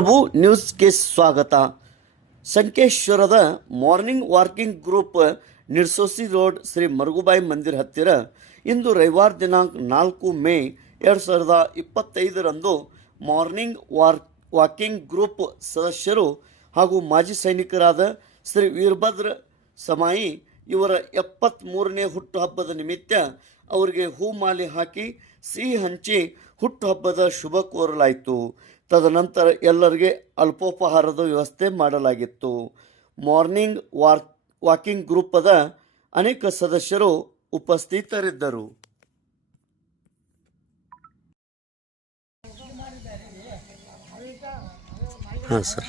ನ್ಯೂಸ್ಗೆ ಸ್ವಾಗತ. ಸಂಕೇಶ್ವರದ ಮಾರ್ನಿಂಗ್ ವಾಕಿಂಗ್ ಗ್ರೂಪ್ ನಿರ್ಸೋಸಿ ರೋಡ್ ಶ್ರೀ ಮರುಗುಬಾಯಿ ಮಂದಿರ ಹತ್ತಿರ ಇಂದು ರವಿವಾರ ದಿನಾಂಕ ನಾಲ್ಕು ಮೇ ಎರಡು ಸಾವಿರದ ಇಪ್ಪತ್ತೈದರಂದು ಮಾರ್ನಿಂಗ್ ವಾರ್, ವಾಕಿಂಗ್ ಗ್ರೂಪ್ ಸದಸ್ಯರು ಹಾಗೂ ಮಾಜಿ ಸೈನಿಕರಾದ ಶ್ರೀ ವೀರಭದ್ರ ಸಮಾಯಿ ಇವರ ಎಪ್ಪತ್ತ್ಮೂರನೇ ಹುಟ್ಟುಹಬ್ಬದ ನಿಮಿತ್ತ ಅವರಿಗೆ ಹೂಮಾಲೆ ಹಾಕಿ ಸಿಹಿ ಹಂಚಿ ಹುಟ್ಟುಹಬ್ಬದ ಶುಭ ಕೋರಲಾಯಿತು. ತದನಂತರ ಎಲ್ಲರಿಗೆ ಅಲ್ಪೋಪಹಾರದ ವ್ಯವಸ್ಥೆ ಮಾಡಲಾಗಿತ್ತು. ಮಾರ್ನಿಂಗ್ ವಾರ್ ವಾಕಿಂಗ್ ಗ್ರೂಪದ ಅನೇಕ ಸದಸ್ಯರು ಉಪಸ್ಥಿತರಿದ್ದರು. ಹಾಂ ಸರ್.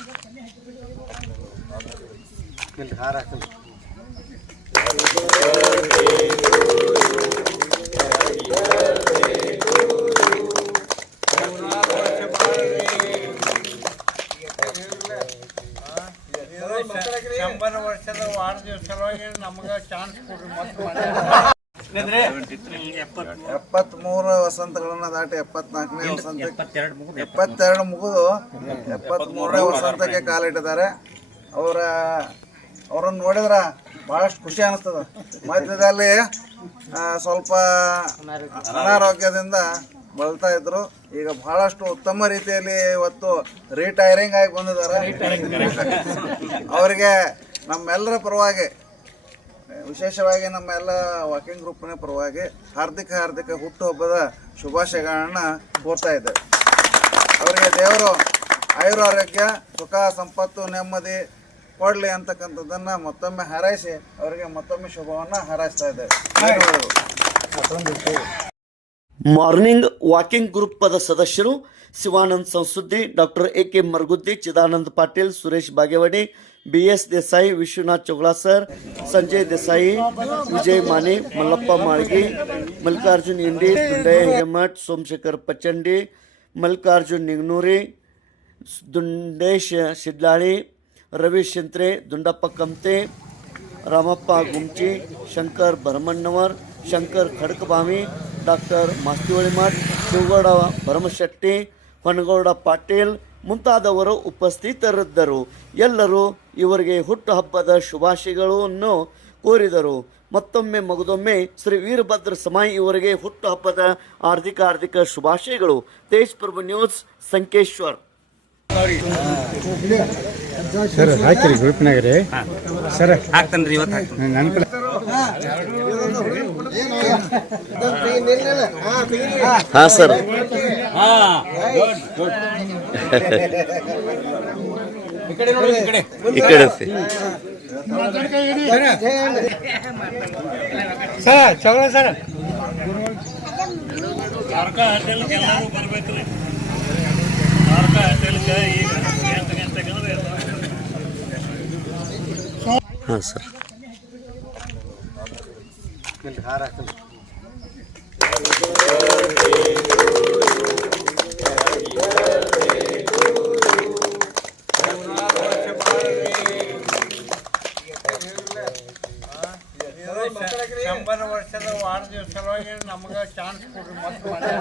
ಶಂಬರ್ ವರ್ಷದ ವಾರ ದಿವಸ ಸಲುವಾಗಿ ನಮ್ಗೆ ಚಾನ್ಸ್ ಕೊಡ್ರಿ ಮತ್ತೆ ಎಪ್ಪತ್ಮೂರು ವಸಂತಗಳನ್ನ ದಾಟಿ ಎಪ್ಪತ್ನಾಲ್ಕನೇ ವಸಂತ ಎಪ್ಪತ್ತೆರಡು ಮುಗಿದು ಎಪ್ಪತ್ಮೂರನೇ ವಸಂತಕ್ಕೆ ಕಾಲಿಟ್ಟಿದ್ದಾರೆ ಅವರ ಅವರನ್ನು ನೋಡಿದ್ರ ಬಹಳಷ್ಟು ಖುಷಿ ಅನಿಸ್ತದ. ಮಧ್ಯದಲ್ಲಿ ಸ್ವಲ್ಪ ಅನಾರೋಗ್ಯದಿಂದ ಬಳಲ್ತಾ ಇದ್ರು. ಈಗ ಬಹಳಷ್ಟು ಉತ್ತಮ ರೀತಿಯಲ್ಲಿ ಇವತ್ತು ರಿಟೈರಿಂಗ್ ಆಗಿ ಬಂದಿದ್ದಾರೆ. ಅವರಿಗೆ ನಮ್ಮೆಲ್ಲರ ಪರವಾಗಿ, ವಿಶೇಷವಾಗಿ ನಮ್ಮ ಎಲ್ಲ ವಾಕಿಂಗ್ ಗ್ರೂಪ್ನ ಪರವಾಗಿ ಹಾರ್ದಿಕ ಹಾರ್ದಿಕ ಹುಟ್ಟುಹಬ್ಬದ ಶುಭಾಶಯಗಳನ್ನ ಕೋರ್ತಾ ಇದ್ದೇವೆ. ಅವರಿಗೆ ದೇವರು ಆಯುರಾರೋಗ್ಯ ಸುಖ, ಸಂಪತ್ತು, ನೆಮ್ಮದಿ ಕೊಡಲಿ ಅಂತಕ್ಕಂಥದ್ದನ್ನ ಮತ್ತೊಮ್ಮೆ ಹಾರೈಸಿ ಅವರಿಗೆ ಮತ್ತೊಮ್ಮೆ ಶುಭವನ್ನ ಹಾರೈಸ್ತಾ ಇದ್ದೇವೆ. ಮಾರ್ನಿಂಗ್ ವಾಕಿಂಗ್ ಗ್ರೂಪದ ಸದಸ್ಯರು Shivanand संसुद्धी doctor A K Margudi Chidanand Patil Suresh Bagewade B S Desai Vishwanath Chogala sir Sanjay Desai Vijay Mane Mallappa Malagi Mallikarjun Indi Dundaya Hemat Somashekhar Pachandi Mallikarjun Niganure Dundesh Shidlale Ravi Shintre Dundappa Kamate Ramappa Gumchi Shankar Bharamannavar Shankar Khadakbami doctor Mastiwalimath Shivagada Bharamshetti Honagouda Patil ಮುಂತಾದವರು ಉಪಸ್ಥಿತರಿದ್ದರು. ಎಲ್ಲರೂ ಇವರಿಗೆ ಹುಟ್ಟುಹಬ್ಬದ ಶುಭಾಶಯಗಳನ್ನು ಕೋರಿದರು. ಮತ್ತೊಮ್ಮೆ ಮಗದೊಮ್ಮೆ ಶ್ರೀ ವೀರಭದ್ರ ಸಮಾಯಿ ಇವರಿಗೆ ಹುಟ್ಟುಹಬ್ಬದ ಆರ್ಥಿಕ ಆರ್ಥಿಕ ಶುಭಾಶಯಗಳು. ತೇಜ್ ಪ್ರಭು ನ್ಯೂಸ್ ಸಂಕೇಶ್ವರ್. ಸರ್ ಹಾಕಿರಿ ಗ್ರೂಪ್ನಾಗ ರೀ ಸರ್ ಹಾಕ್ತಾನ್ರಿ ಇವತ್ತು ನನ್ನ ಹಾಂ ಸರ್. ಈ ಕಡೆ ಕಡೆ. ಸರ್ ಚೌಳ ಸರ್. ತಾರಕ ಹೋಟೆಲ್ಗೆ ಎಲ್ಲರೂ ಬರ್ಬೇಕ್ರಿ ತಾರಕ ಹೋಟೆಲ್ಗೆ ಈಗ ಎಂಟು ಗಂಟೆಗೆ ಹಾಂ ಸರ್. ಶಂಬರ್ ವರ್ಷದ ವಾರ ದಿವಸ ಸಲುವಾಗಿ ನಮ್ಗೆ ಚಾನ್ಸ್ ಕೊಡ್ರಿ ಮತ್ತೆ